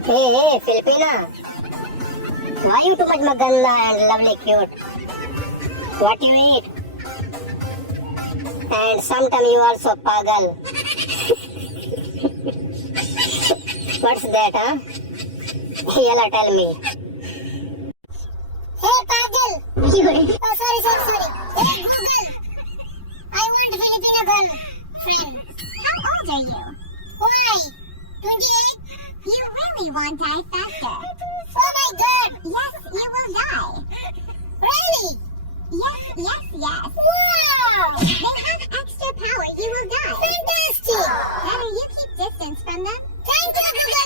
Hey, Filipina. Why you too much maganda and lovely cute? What you eat? And sometimes you also pagal. What's that, huh? Yalla, tell me. Hey, pagal. Oh, sorry. Hey, Google. I want Filipino girl friend. How old are you? Why? 28? You really want to die faster. Oh my God! Yes, you will die. Really? Yes. Wow! They have extra power. You will die. Fantastic! Better you keep distance from them. Thank you, Google.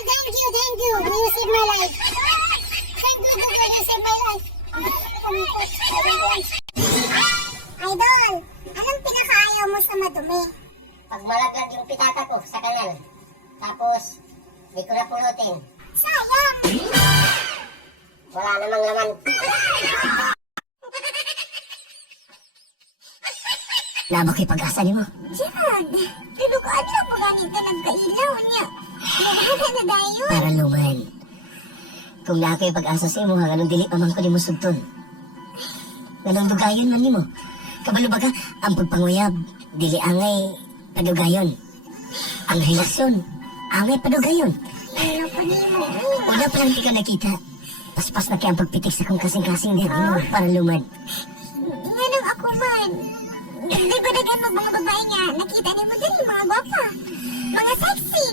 Thank you. You saved my life. Thank you, Google. You saved my life. Idol, anong pinakaayaw mo sa madumi? Pag malaglag yung pitata ko sa kanal, tapos di ko na pulutin, Sayang! wala namang laman. Nabaki pag-asa ni mo. Jad, tulukaan lang po ganit na nagkailaw niya. Nalaga na dayon. Para luman. Kung na kayo pag-asa sa imo, anong dili pa man ko ni mo sugton. Anong dugayon man ni mo. Kabalo baga, ang pagpanguyab, dili angay padugayon. Ang relasyon, angay padugayon. Ano pa niyo mo? Wala pa lang di ka nakita. Paspas na kaya ang pagpitik sa kong kasing-kasing din mo para lumad. Nganong ako man. Di ba dagat mo mga babae nga, nakita niyo mo dali mga gwapa. Mga sexy.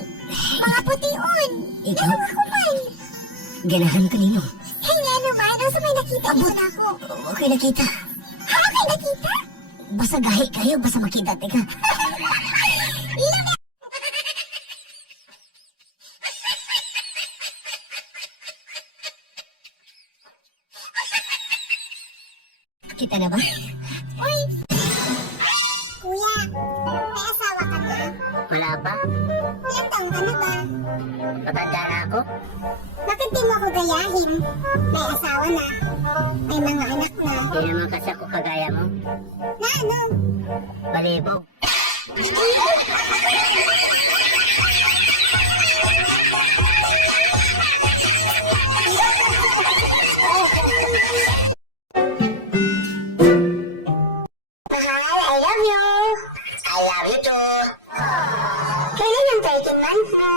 Mga putiun. Ikaw? Nganong ako man. Ganahan ko nino. Hey, nga naman, ano sa may nakita niyo na ako? Okay nakita. Ha, may nakita? Basta gahi kayo, basta makita. Teka, Ilang na. kita na ba? Uy! Kuya, may asawa ka na? Wala pa. Ilang taong ka na ba? Matanda na ako. Bakit di mo ako gayahin? May asawa na. May mga anak na. Hindi naman kasi ako kagaya mo. Na ano? Balibog. I love you. I love you too. Kailan ang birthday month mo?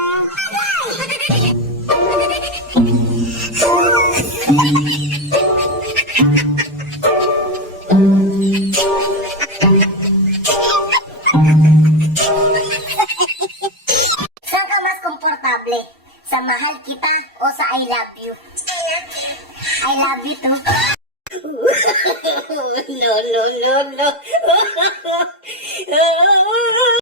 Saan ka mas komportable? Sa mahal kita o sa I love you? I love you too. No.